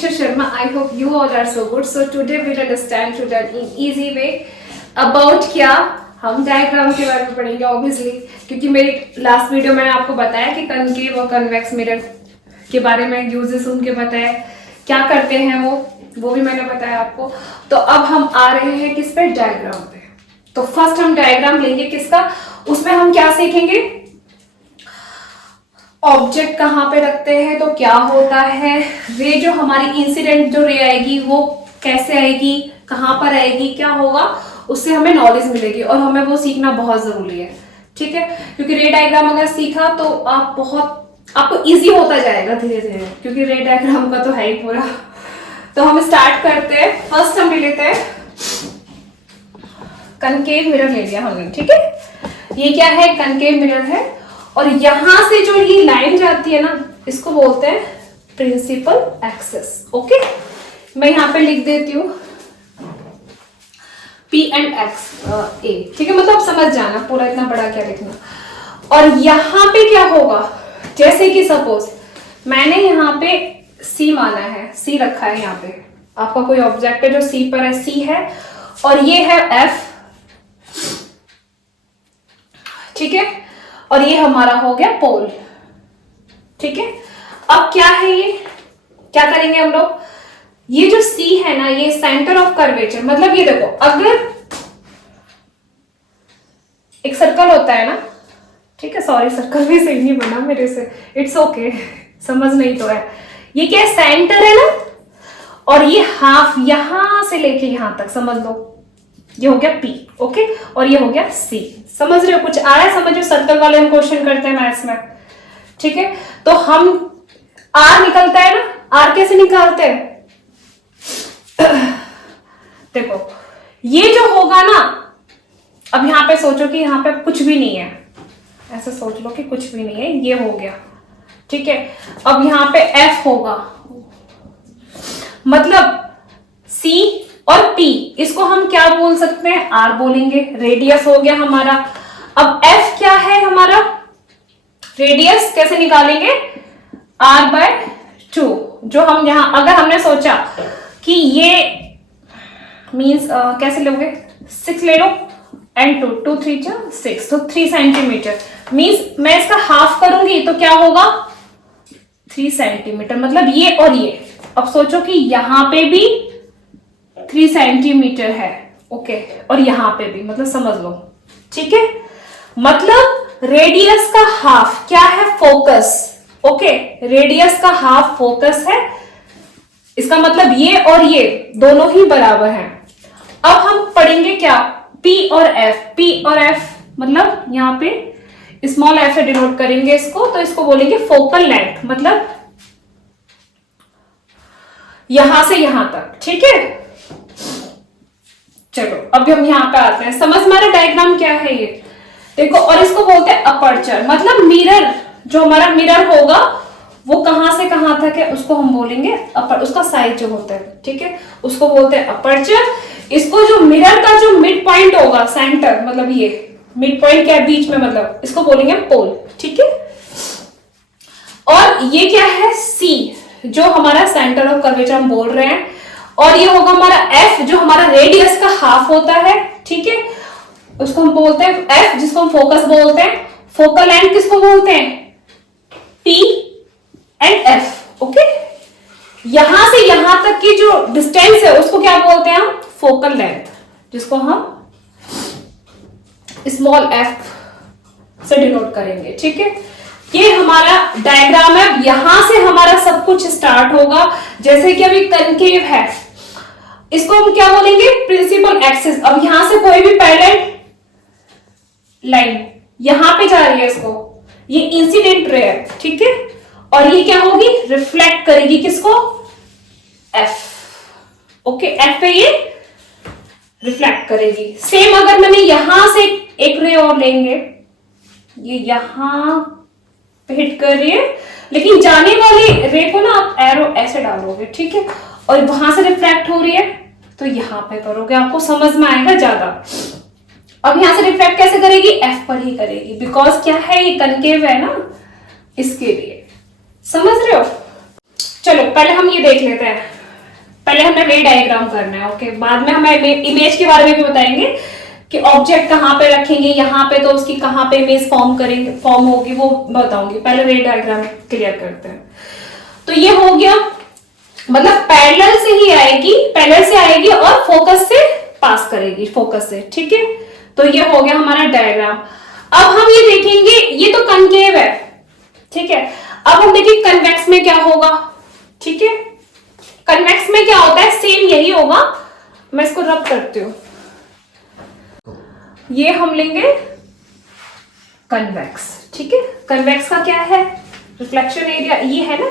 Anisha Sharma. I hope you all are so good. So today we'll understand in easy way about क्या हम diagram के बारे में पढ़ेंगे ऑब्वियसली, क्योंकि मेरी लास्ट वीडियो मैंने आपको बताया कि कनकेव और कन्वेक्स मिरर के बारे में यूजेस उनके बताया, क्या करते हैं वो भी मैंने बताया आपको। तो अब हम आ रहे हैं किस पे, डायग्राम पे। तो फर्स्ट हम डायग्राम लेंगे किसका, उसमें हम क्या सीखेंगे, ऑब्जेक्ट कहाँ पे रखते हैं तो क्या होता है, रे जो हमारी इंसिडेंट जो रे आएगी वो कैसे आएगी, कहाँ पर आएगी, क्या होगा, उससे हमें नॉलेज मिलेगी और हमें वो सीखना बहुत जरूरी है, ठीक है। क्योंकि रे डायग्राम अगर सीखा तो आपको इजी होता जाएगा धीरे धीरे, क्योंकि रे डायग्राम का तो है ही पूरा। तो हम स्टार्ट करते हैं। फर्स्ट हम ले लेते हैं कनकेव मिरर, ले लिया हमने, ठीक है। ये क्या है, कनकेव मिरर है और यहां से जो ये लाइन जाती है ना, इसको बोलते हैं प्रिंसिपल एक्सिस। ओके, मैं यहां पे लिख देती हूँ P एंड X A, ठीक है। मतलब समझ जाना, पूरा इतना बड़ा क्या लिखना। और यहां पे क्या होगा, जैसे कि सपोज मैंने यहाँ पे C माना है, C रखा है यहाँ पे, आपका कोई ऑब्जेक्ट है जो C पर है, C है और ये है F, ठीक है। और ये हमारा हो गया पोल, ठीक है। अब क्या है, ये क्या करेंगे हम लोग, ये जो C है ना, ये सेंटर ऑफ कर्वेचर, मतलब ये देखो, अगर एक सर्कल होता है ना, ठीक है, सॉरी सर्कल भी सही नहीं बना मेरे से, इट्स ओके, समझ नहीं तो है। ये क्या है, सेंटर है ना, और ये हाफ यहां से लेके यहां तक, समझ लो ये हो गया P, ओके, और ये हो गया C। समझ रहे हो, कुछ आ रहा है समझो, सर्कल वाले हम क्वेश्चन करते हैं मैथ्स में, ठीक है। तो हम R निकलता है ना, R कैसे निकालते हैं, देखो ये जो होगा ना, अब यहां पे सोचो कि यहां पे कुछ भी नहीं है, ऐसे सोच लो कि कुछ भी नहीं है, ये हो गया, ठीक है। अब यहां पे F होगा, मतलब C और P, इसको हम क्या बोल सकते हैं, R बोलेंगे, रेडियस हो गया हमारा। अब F क्या है हमारा, रेडियस कैसे निकालेंगे, R/2, जो हम यहां अगर हमने सोचा कि ये मीन्स कैसे लोगे, 6 ले लो एंड 2 3 6, तो 3 सेंटीमीटर, मीन्स मैं इसका हाफ करूंगी तो क्या होगा 3 सेंटीमीटर, मतलब ये और ये। अब सोचो कि यहां पे भी 3 सेंटीमीटर है, ओके, और यहां पे भी, मतलब समझ लो, ठीक है। मतलब रेडियस का हाफ क्या है, फोकस, ओके, रेडियस का हाफ फोकस है, इसका मतलब ये और ये दोनों ही बराबर हैं। अब हम पढ़ेंगे क्या, P और F, P और F मतलब यहां पे स्मॉल f से डिनोट करेंगे इसको, तो इसको बोलेंगे फोकल लेंथ, मतलब यहां से यहां तक, ठीक है। चलो अब हम यहां पे आते हैं, समझ हमारा डायग्राम क्या है ये देखो, और इसको बोलते हैं अपर्चर, मतलब मिरर, जो हमारा मिरर होगा वो कहां से कहां तक है उसको हम बोलेंगे उसका साइज जो होता है, ठीक है, उसको बोलते हैं अपर्चर। इसको जो मिरर का जो मिड पॉइंट होगा, सेंटर, मतलब ये मिड पॉइंट क्या है बीच में, मतलब इसको बोलेंगे पोल, ठीक है। और ये क्या है, C, जो हमारा सेंटर ऑफ कर्वेचर हम बोल रहे हैं, और ये होगा हमारा F, जो हमारा रेडियस का हाफ होता है, ठीक है, उसको हम बोलते हैं F, जिसको हम फोकस बोलते हैं। फोकल लेंथ किसको बोलते हैं, P एंड F, ओके। यहां से यहां तक की जो डिस्टेंस है उसको क्या बोलते हैं हम, फोकल लेंथ, जिसको हम स्मॉल f से डिनोट करेंगे, ठीक है। ये हमारा डायग्राम है। अब यहां से हमारा सब कुछ स्टार्ट होगा, जैसे कि अभी कनकेव है, इसको हम क्या बोलेंगे, प्रिंसिपल एक्सिस। अब यहां से कोई भी पैरेलल लाइन यहां पे जा रही है, इसको ये इंसिडेंट रे है, ठीक है, और ये क्या होगी, रिफ्लेक्ट करेगी किसको, F, ओके, F पे ये रिफ्लेक्ट करेगी। सेम अगर मैंने यहां से एक रे और लेंगे, ये यहां पे हिट कर रही है, लेकिन जाने वाली रे को ना आप एरो ऐसे डालोगे, ठीक है, और वहां से रिफ्लेक्ट हो रही है तो यहां पे करोगे, आपको समझ में आएगा ज्यादा। अब यहां से रिफ्लेक्ट कैसे करेगी, F पर ही करेगी, बिकॉज क्या है, ये कनकेव है ना, इसके लिए, समझ रहे हो। चलो पहले हम ये देख लेते हैं, पहले हमें रे डायग्राम करना है। ओके, बाद में हमें इमेज के बारे में भी बताएंगे कि ऑब्जेक्ट कहाँ पे रखेंगे, यहाँ पे तो उसकी कहाँ पे इमेज फॉर्म होगी वो बताऊंगी। पहले रे डायग्राम क्लियर करते हैं। तो ये हो गया, मतलब पैरेलल से ही आएगी, पैरेलल से आएगी और फोकस से पास करेगी, फोकस से। ठीक है, तो ये हो गया हमारा डायग्राम। अब हम ये देखेंगे, ये तो कनकेव है, ठीक है। अब हम देखिए कन्वेक्स में क्या होगा। ठीक है, कन्वेक्स में क्या होता है, सेम यही होगा। मैं इसको रब करती हूँ। ये हम लेंगे कन्वेक्स। ठीक है, कन्वेक्स का क्या है, रिफ्लेक्शन एरिया ये है ना।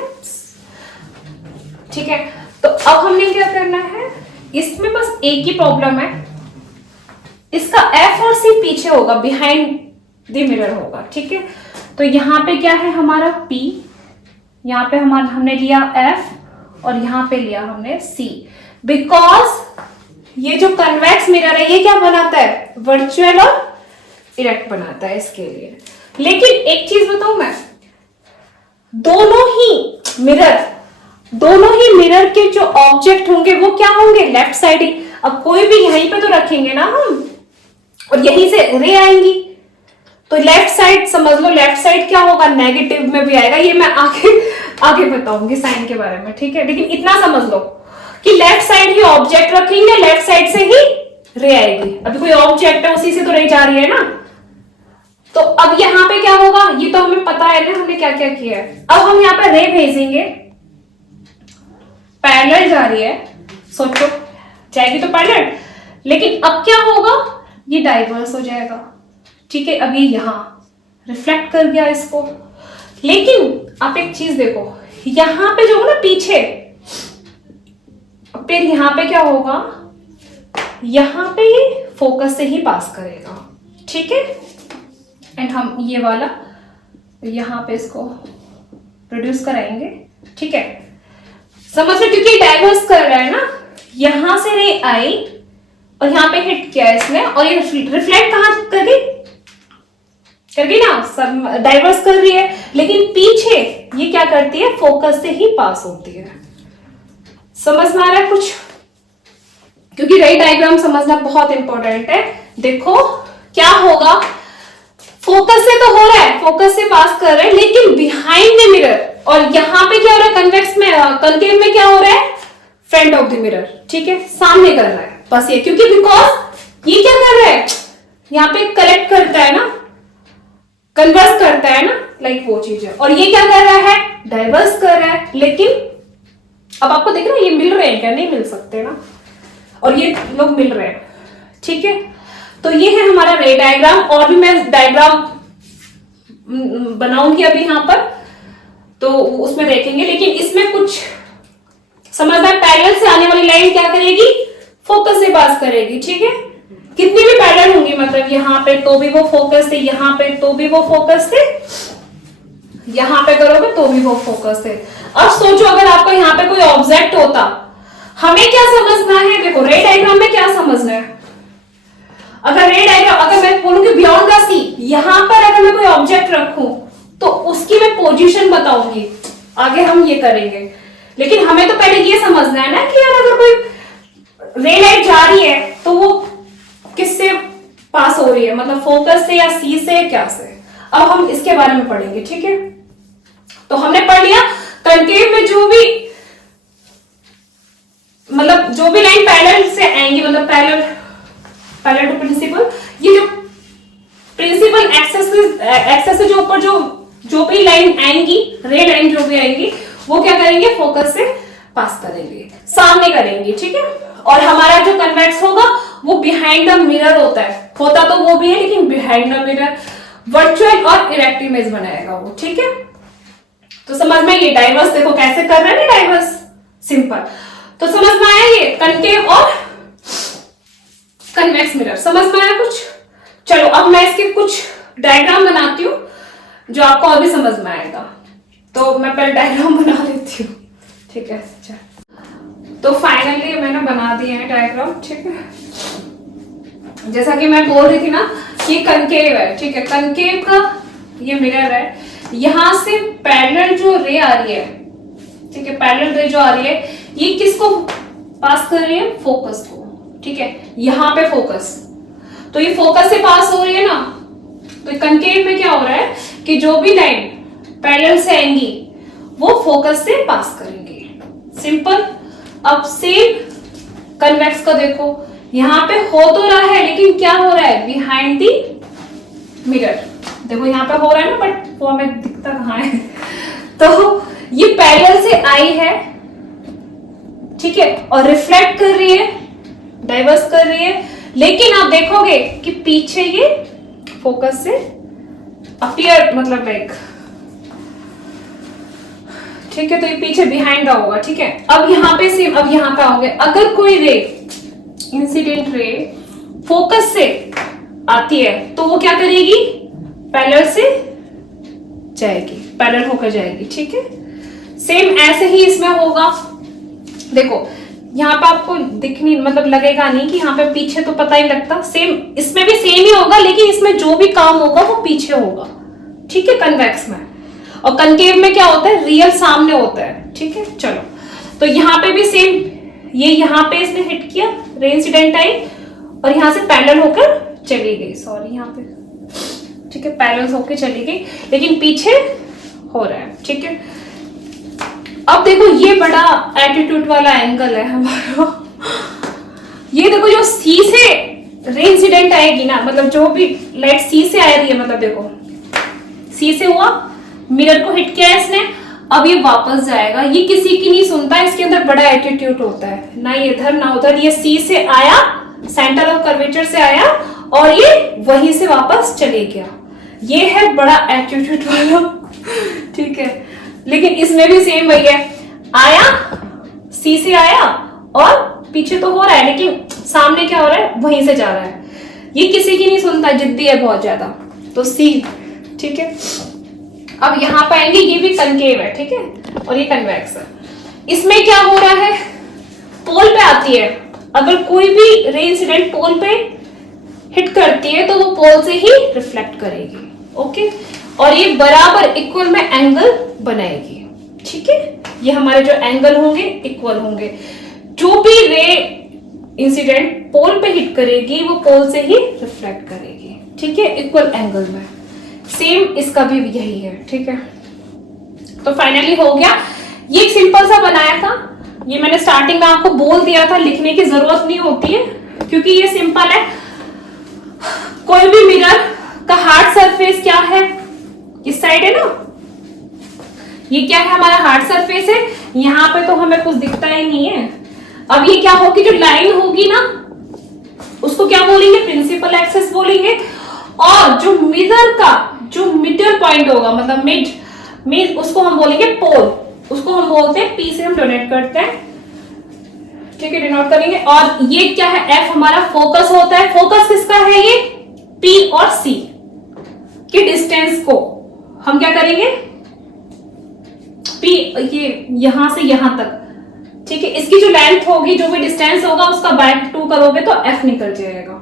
ठीक है, तो अब हमने क्या करना है, इसमें बस एक ही प्रॉब्लम है, इसका F और C पीछे होगा, बिहाइंड द मिरर होगा। ठीक है, तो यहाँ पे क्या है हमारा P, यहाँ पे हमने लिया F और यहाँ पे लिया हमने C, बिकॉज ये जो कन्वेक्स मिरर है ये क्या बनाता है, वर्चुअल और इरेक्ट बनाता है इसके लिए। लेकिन एक चीज बताऊं मैं, दोनों ही मिरर के जो ऑब्जेक्ट होंगे वो क्या होंगे, लेफ्ट साइड ही। अब कोई भी यहीं पे तो रखेंगे ना हम, और यहीं से रे आएंगी, तो लेफ्ट साइड समझ लो, लेफ्ट साइड क्या होगा, नेगेटिव में भी आएगा। ये मैं आगे बताऊंगी साइन के बारे में। ठीक है, लेकिन इतना समझ लो कि लेफ्ट साइड ही ऑब्जेक्ट रखेंगे, लेफ्ट साइड से ही रे आएगी। अभी कोई ऑब्जेक्ट है उसी से तो रे जा रही है ना। तो अब यहाँ पे क्या होगा, ये तो हमें पता है ना हमने क्या क्या किया है। अब हम यहाँ पे रे भेजेंगे, पैरेलल जा रही है, सोचो जाएगी तो पैरेलल, लेकिन अब क्या होगा, ये डाइवर्स हो जाएगा। ठीक है, अब ये यहां रिफ्लेक्ट कर गया इसको। लेकिन आप एक चीज देखो, यहां पे जो हो ना पीछे, फिर यहां पे क्या होगा, यहां पे ये फोकस से ही पास करेगा। ठीक है, एंड हम ये वाला यहां पे इसको प्रोड्यूस कराएंगे। ठीक है, समझ लो, क्योंकि डाइवर्स कर रहा है ना, यहां से रे आई और यहां पे हिट किया इसने, और ये रिफ्लेक्ट कहां कर गई ना, सब डाइवर्स कर रही है। लेकिन पीछे ये क्या करती है, फोकस से ही पास होती है। समझ में आ रहा है कुछ, क्योंकि रे डायग्राम समझना बहुत इंपॉर्टेंट है। देखो क्या होगा, फोकस से तो हो रहा है, फोकस से पास कर रहे हैं, लेकिन बिहाइंड द मिरर, और यहां पे क्या हो रहा है, कन्वेक्स में, कनकेव में क्या हो रहा है, फ्रंट ऑफ द मिरर। ठीक है, सामने कर रहा है बस ये, क्योंकि बिकॉज ये क्या कर रहा है, यहाँ पे कलेक्ट करता है ना, कन्वर्स करता है ना, लाइक वो चीज है। और ये क्या कर रहा है, डाइवर्स कर रहा है। लेकिन अब आपको देख रहा है ये मिल रहे हैं क्या, नहीं मिल सकते ना, और ये लोग मिल रहे हैं। ठीक है, तो ये है हमारा रे डायग्राम। और भी मैं डायग्राम बनाऊंगी अभी यहाँ पर, तो उसमें देखेंगे। लेकिन इसमें कुछ समझना है, पैरेलल से आने वाली लाइन क्या करेगी, फोकस से पास करेगी। ठीक है, कितनी भी पैरेलल होंगी, मतलब यहाँ पे तो भी वो फोकस से, यहाँ पे तो भी वो फोकस से, यहाँ पे करोगे तो भी वो फोकस से। अब सोचो अगर आपको यहाँ पे कोई ऑब्जेक्ट होता, हमें क्या समझना है, देखो रे डायग्राम में क्या समझना है। अगर रे डायग्राम, अगर मैं बोलूंगी बियॉन्ड द सी, यहां पर अगर मैं कोई ऑब्जेक्ट रखूं तो उसकी मैं पोजीशन बताऊंगी, आगे हम ये करेंगे। लेकिन हमें तो पहले ये समझना है ना कि यार अगर कोई रे लाइट जा रही है तो वो किससे पास हो रही है, मतलब फोकस से या सी से, क्या से। अब हम इसके बारे में पढ़ेंगे। ठीक है, तो हमने पढ़ लिया कनकेव में जो भी, मतलब जो भी लाइन पैरेलल से आएंगी, मतलब पैरेलल टू प्रिंसिपल, ये जो प्रिंसिपल एक्सेस से जो ऊपर जो भी लाइन आएंगी, रे लाइन जो भी आएंगी, वो क्या करेंगे, फोकस से पास करेंगे, सामने करेंगे। ठीक है, और हमारा जो कन्वेक्स होगा वो बिहाइंड द मिरर होता तो वो भी है, लेकिन बिहाइंड द मिरर वर्चुअल और इरेक्ट इमेज बनाएगा वो। ठीक है, तो समझ में, ये डाइवर्स देखो कैसे कर रहे हैं ना, डाइवर्स सिंपल। तो समझ में आया ये कनकेव और कन्वेक्स मिरर, समझ में आया कुछ। चलो अब मैं इसके कुछ डायग्राम बनाती हूँ जो आपको और भी समझ में आएगा। तो मैं पहले डायग्राम बना लेती हूँ। ठीक है, तो फाइनली मैंने बना दिए हैं डायग्राम। ठीक है, जैसा कि मैं बोल रही थी ना, ये कनकेव है। ठीक है, कनकेव का ये मिरर है, यहां से पैरेलल जो रे आ रही है, ठीक है, पैरेलल रे जो आ रही है, ये किसको पास कर रही है फोकस को, ठीक है, यहां पे फोकस, तो ये फोकस से पास हो रही है ना, तो कनकेव में क्या हो रहा है कि जो भी लाइन पैरेलल से आएंगी वो फोकस से पास करेंगे, सिंपल। अब सेम कन्वेक्स का देखो, यहां पे हो तो रहा है लेकिन क्या हो रहा है, बिहाइंड दी मिरर, देखो यहां पे हो रहा है ना, बट वो हमें दिखता कहां है तो ये पैरेलल से आई है, ठीक है, और रिफ्लेक्ट कर रही है, डाइवर्स कर रही है, लेकिन आप देखोगे कि पीछे ये फोकस से अपीयर, मतलब लाइक, ठीक है, तो ये पीछे बिहाइंड रहा होगा, ठीक है। अब यहाँ पे सेम, अब यहाँ पे आओगे, अगर कोई रे, इंसिडेंट रे फोकस से आती है तो वो क्या करेगी, पैरेलल से जाएगी, पैरेलल होकर जाएगी, ठीक है। सेम ऐसे ही इसमें होगा, देखो यहाँ पे आपको दिखनी, मतलब लगेगा नहीं कि यहाँ पे पीछे, तो पता ही लगता, सेम इसमें भी सेम ही होगा, लेकिन इसमें जो भी काम होगा वो पीछे होगा, ठीक है, कन्वेक्स में। और कनकेव में क्या होता है, रियल सामने होता है, ठीक है। चलो, तो यहाँ पे भी सेम, ये यहाँ पे इसने हिट किया, रे इंसिडेंट आई और यहाँ से पैरेलल होकर चली गई, सॉरी यहाँ पे, ठीक है, पैरेलल होकर चली गई, लेकिन पीछे हो रहा है, ठीक है। अब देखो ये बड़ा एटीट्यूड वाला एंगल है हमारा, ये देखो जो सी से रे इंसिडेंट आएगी ना, मतलब जो भी लाइट सी से आ रही है, मतलब देखो सी से हुआ, मिरर को हिट किया है इसने, अब ये वापस जाएगा, ये किसी की नहीं सुनता, इसके अंदर बड़ा एटीट्यूड होता है, ना इधर ना उधर, ये सी से आया, सेंटर ऑफ कर्वेचर से आया और ये वहीं से वापस चले गया, ये है बड़ा एटीट्यूड वाला ठीक है। लेकिन इसमें भी सेम वही है, आया, सी से आया और पीछे तो हो रहा है, लेकिन सामने क्या हो रहा है, वहीं से जा रहा है, ये किसी की नहीं सुनता, जिद्दी है बहुत ज्यादा, तो सी, ठीक है। अब यहां पर आएंगे, ये भी कनकेव है, ठीक है, और ये कन्वेक्स है। इसमें क्या हो रहा है, पोल पे आती है, अगर कोई भी रे इंसिडेंट पोल पे हिट करती है तो वो पोल से ही रिफ्लेक्ट करेगी, ओके, और ये बराबर इक्वल में एंगल बनाएगी, ठीक है। ये हमारे जो एंगल होंगे इक्वल होंगे, जो भी रे इंसिडेंट पोल पे हिट करेगी वो पोल से ही रिफ्लेक्ट करेगी, ठीक है, इक्वल एंगल में। सेम इसका भी यही है, ठीक है। तो फाइनली हो गया, ये एक सिंपल सा बनाया था, ये मैंने स्टार्टिंग में आपको बोल दिया था, लिखने की जरूरत नहीं होती है क्योंकि ये सिंपल है। कोई भी मिरर का हार्ड सरफेस क्या है, इस साइड है ना, ये क्या है, हमारा हार्ड सरफेस है, यहाँ पे तो हमें कुछ दिखता ही नहीं है। अब ये क्या होगी, जो लाइन होगी ना उसको क्या बोलेंगे, प्रिंसिपल एक्सिस बोलेंगे, और जो मिरर का जो मिडल पॉइंट होगा, मतलब मिड, उसको हम बोलेंगे पोल, उसको हम बोलते हैं, पी से हम डोनेट करते हैं, ठीक है, डिनोट करेंगे। और ये क्या है, एफ हमारा फोकस होता है, फोकस किसका है, ये पी और सी के डिस्टेंस को हम क्या करेंगे, पी, ये यहां से यहां तक, ठीक है, इसकी जो लेंथ होगी, जो भी डिस्टेंस होगा उसका बाय 2 करोगे तो एफ निकल जाएगा।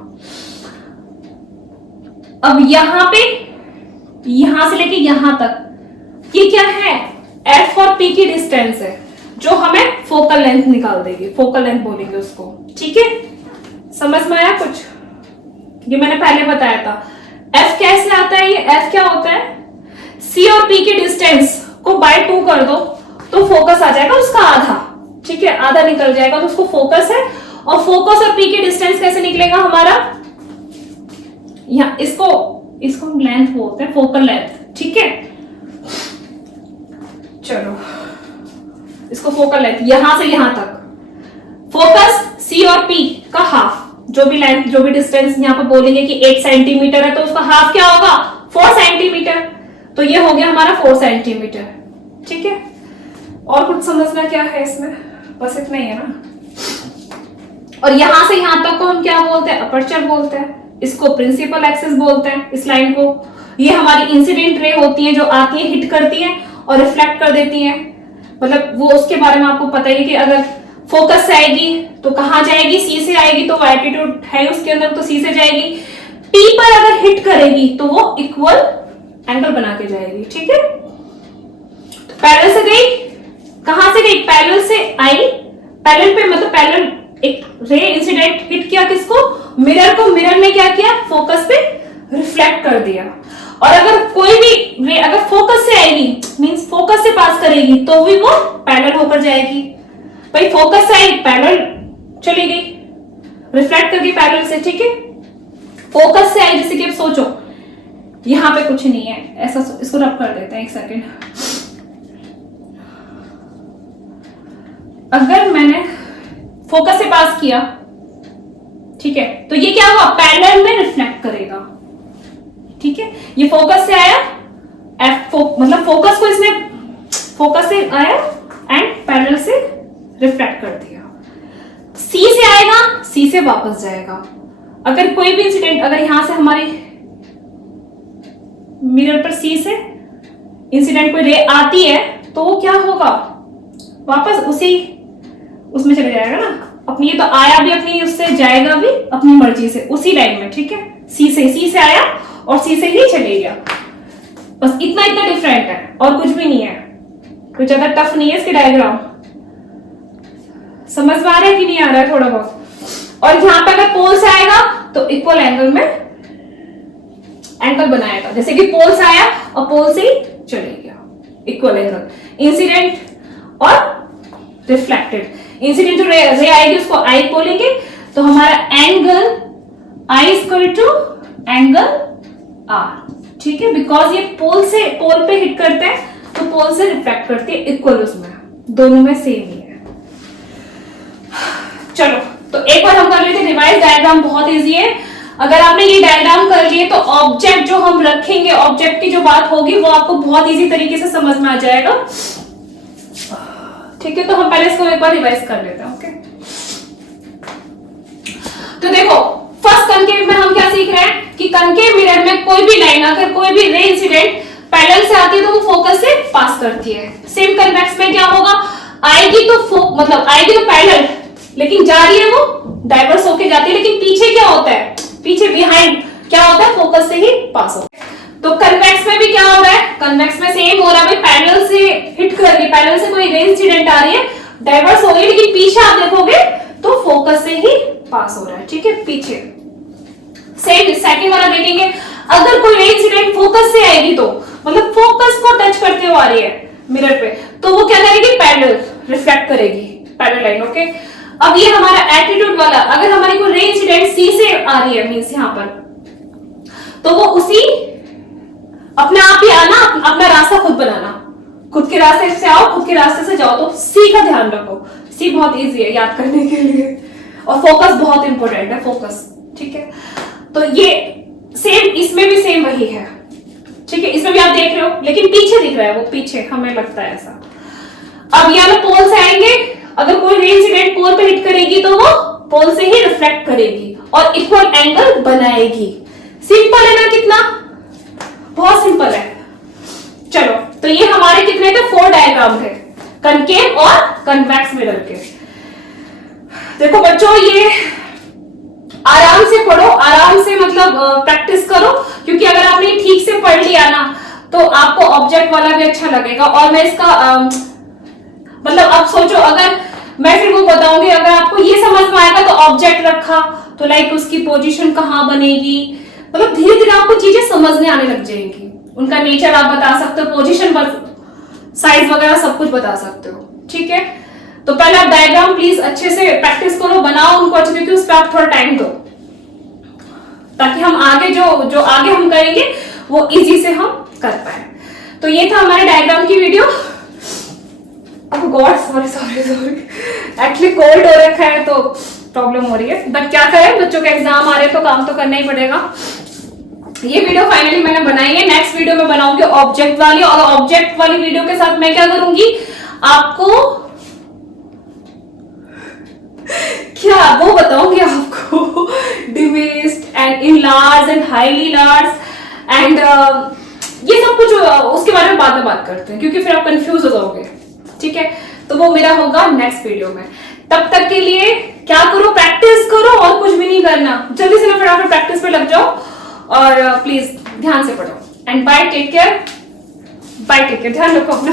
अब यहां पे, यहां से लेके यहां तक ये क्या है, एफ और पी की डिस्टेंस है जो हमें फोकल लेंथ निकाल देगी, फोकल लेंथ बोलेंगे उसको, ठीक है। समझ में आया कुछ, ये मैंने पहले बताया था। एफ कैसे आता है, ये एफ क्या होता है, सी और पी के डिस्टेंस को बाय 2 कर दो तो फोकस आ जाएगा उसका आधा, ठीक है, आधा निकल जाएगा तो उसको फोकस है। और फोकस और पी के डिस्टेंस कैसे निकलेगा हमारा, यहाँ इसको हम लेंथ बोलते हैं, फोकल लेंथ, ठीक है। चलो, इसको फोकल लेंथ, यहां से यहां तक, फोकस सी और पी का हाफ, जो भी लेंथ, जो भी डिस्टेंस यहाँ पे बोलेंगे कि 8 सेंटीमीटर है तो उसका हाफ क्या होगा, 4 सेंटीमीटर, तो ये हो गया हमारा 4 सेंटीमीटर, ठीक है। और कुछ समझना क्या है इसमें, बस इतना ही है ना। और यहां से यहां तक को हम क्या बोलते हैं, अपर्चर बोलते हैं, इसको प्रिंसिपल एक्सिस बोलते हैं, इस लाइन को। ये हमारी इंसिडेंट रे होती है जो आती है, हिट करती है और रिफ्लेक्ट कर देती है, मतलब वो उसके बारे में आपको पता ही है कि अगर फोकस से आएगी तो कहां जाएगी, सी से आएगी तो एटीट्यूड है उसके अंदर तो सी से जाएगी, पी पर अगर हिट करेगी तो वो इक्वल एंगल बना के जाएगी, ठीक है। पैरेलल से गई, कहां से गई, पैरेलल से आई, पैरेलल पे मतलब पैरेलल एक रे इंसिडेंट हिट किया किसको, मिरर को, मिरर ने क्या किया, फोकस पे रिफ्लेक्ट कर दिया। और अगर कोई भी रे अगर फोकस से आएगी मींस फोकस से पास करेगी तो भी वो पैरेलल होकर जाएगी। भाई फोकस से आई पैरेलल चली गई, रिफ्लेक्ट कर गई पैरेलल से, ठीक है। फोकस से आई, जैसे कि अब सोचो यहां पे कुछ नहीं है, ऐसा इसको रब कर देते हैं, एक सेकेंड। अगर मैंने फोकस से पास किया, ठीक है, तो ये क्या हुआ, पैरेलल में रिफ्लेक्ट करेगा, ठीक है। ये फोकस से आया, मतलब फोकस को इसने फोकस से आया एंड पैरेलल से रिफ्लेक्ट कर दिया। सी से आएगा, सी से वापस जाएगा। अगर कोई भी इंसिडेंट, अगर यहां से हमारी मिरर पर सी से इंसिडेंट कोई रे आती है तो वो क्या होगा, वापस उसी उसमें चले जाएगा ना अपनी, ये तो आया भी अपनी उससे, जाएगा भी अपनी मर्जी से उसी लाइन में, ठीक है। सी से आया और सी से ही चले गया, बस इतना डिफरेंट है और कुछ भी नहीं है, कुछ ज्यादा टफ नहीं है इसके डायग्राम। समझ में आ रहा है कि नहीं आ रहा है थोड़ा बहुत। और यहां पे अगर पोल से आएगा तो इक्वल एंगल में एंगल बनाएगा, जैसे कि पोल से आया और पोल से ही चले गया, इक्वल एंगल। इंसिडेंट और रिफ्लेक्टेड, इंसिडेंट जो रे आएगी उसको आई बोलेंगे, तो हमारा angle I equal to angle R, ठीक है। बिकॉज ये पोल पे हिट करते हैं तो पोल से रिफ्लेक्ट करती है, इक्वल उसमें, दोनों में सेम ही है। चलो तो एक बार हम कर लेते हैं रिवाइज डायग्राम, बहुत इजी है। अगर आपने ये डायग्राम कर लिए तो ऑब्जेक्ट जो हम रखेंगे, ऑब्जेक्ट की जो बात होगी वो आपको बहुत इजी तरीके से समझ में आ जाएगा, ठीक है। तो हम पहले इसको एक बार रिवाइज कर लेते हैं, ओके। तो देखो फर्स्ट कनकेव में हम क्या सीख रहे हैं कि कनकेव मिरर में कोई भी लाइन, अगर कोई भी रे इंसिडेंट पैरेलल से आती है तो वो फोकस से पास करती है। सेम कन्वेक्स में क्या होगा, आएगी तो मतलब आएगी तो पैरेलल, लेकिन जा रही है वो डाइवर्स होके जाती है, लेकिन पीछे क्या होता है, पीछे बिहाइंड क्या होता है, फोकस से ही पास होता है। तो कन्वेक्स में भी क्या हो रहा है, कन्वेक्स में सेम हो रहा है, पैरेलल से हिट कर रही है, पैरेलल से कोई रे इंसिडेंट आ रही है, डाइवर्स हो रही है, लेकिन पीछे आप देखोगे तो फोकस से ही पास हो रहा है, ठीक है, पीछे। सेम सेकंड वाला देखेंगे, अगर कोई रे इंसिडेंट फोकस से आएगी तो मतलब फोकस को टच करते हुए आ रही है मिरर पे, तो वो क्या करेगी, पैरेलल रिफ्लेक्ट करेगी, पैरेलल लाइन, ओके। अब ये हमारा एटीट्यूड वाला, अगर हमारी कोई रे इंसिडेंट सी से आ रही है मींस यहां पर, तो वो उसी अपने आप ही आना, अपना रास्ता खुद बनाना, खुद के रास्ते से आओ, खुद के रास्ते से जाओ। तो सी का ध्यान रखो, सी बहुत इजी है याद करने के लिए, और फोकस बहुत इंपॉर्टेंट है, फोकस, ठीक है। तो ये सेम इसमें भी सेम वही है, ठीक है। इसमें भी आप देख रहे हो, लेकिन पीछे दिख रहा है, वो पीछे हमें लगता है ऐसा। अब यहाँ पे पोल से आएंगे, अगर कोई रे इंसिडेंट पोल पे हिट करेगी तो वो पोल से ही रिफ्लेक्ट करेगी और इक्वल एंगल बनाएगी। सिंपल है ना, कितना बहुत सिंपल है। चलो तो ये हमारे कितने थे, 4 डायग्राम थे कनकेव और कन्वेक्स मिरर के। देखो बच्चों ये आराम से पढ़ो, आराम से मतलब प्रैक्टिस करो, क्योंकि अगर आपने ठीक से पढ़ लिया ना तो आपको ऑब्जेक्ट वाला भी अच्छा लगेगा। और मैं इसका मतलब अब सोचो, अगर मैं फिर वो बताऊंगी, अगर आपको ये समझ में आएगा तो ऑब्जेक्ट रखा तो लाइक उसकी पोजीशन कहाँ बनेगी, मतलब धीरे धीरे आपको चीजें समझने आने लग जाएंगी, उनका नेचर आप बता सकते हो, पोजीशन साइज वगैरह सब कुछ बता सकते हो, ठीक है। तो पहले आप डायग्राम प्लीज अच्छे से प्रैक्टिस करो, बनाओ उनको अच्छे, क्योंकि उस पर आप थोड़ा टाइम दो, ताकि हम आगे जो आगे हम करेंगे वो इजी से हम कर पाए। तो ये था हमारे डायग्राम की वीडियो। अब गॉड सॉरी एक्चुअली कोल्ड हो रखा है तो प्रॉब्लम हो रही है, बट क्या करें, बच्चों के एग्जाम आ रहे हैं तो काम तो करना ही पड़ेगा। ये वीडियो फाइनली मैंने बनाई है, नेक्स्ट वीडियो में बनाऊंगी ऑब्जेक्ट वाली, और ऑब्जेक्ट वाली वीडियो के साथ मैं क्या करूंगी, आपको क्या वो बताऊंगी आपको dismissed and enlarge and highly large and ये सब कुछ उसके बारे में बाद में बात करते हैं, क्योंकि फिर आप कंफ्यूज हो जाओगे, ठीक है। तो वो मेरा होगा नेक्स्ट वीडियो में। तब तक के लिए क्या करो, प्रैक्टिस करो और कुछ भी नहीं करना, जल्दी से ना फटाफट प्रैक्टिस पे लग जाओ और प्लीज ध्यान से पढ़ो। एंड बाय, टेक केयर, ध्यान रखो अपना।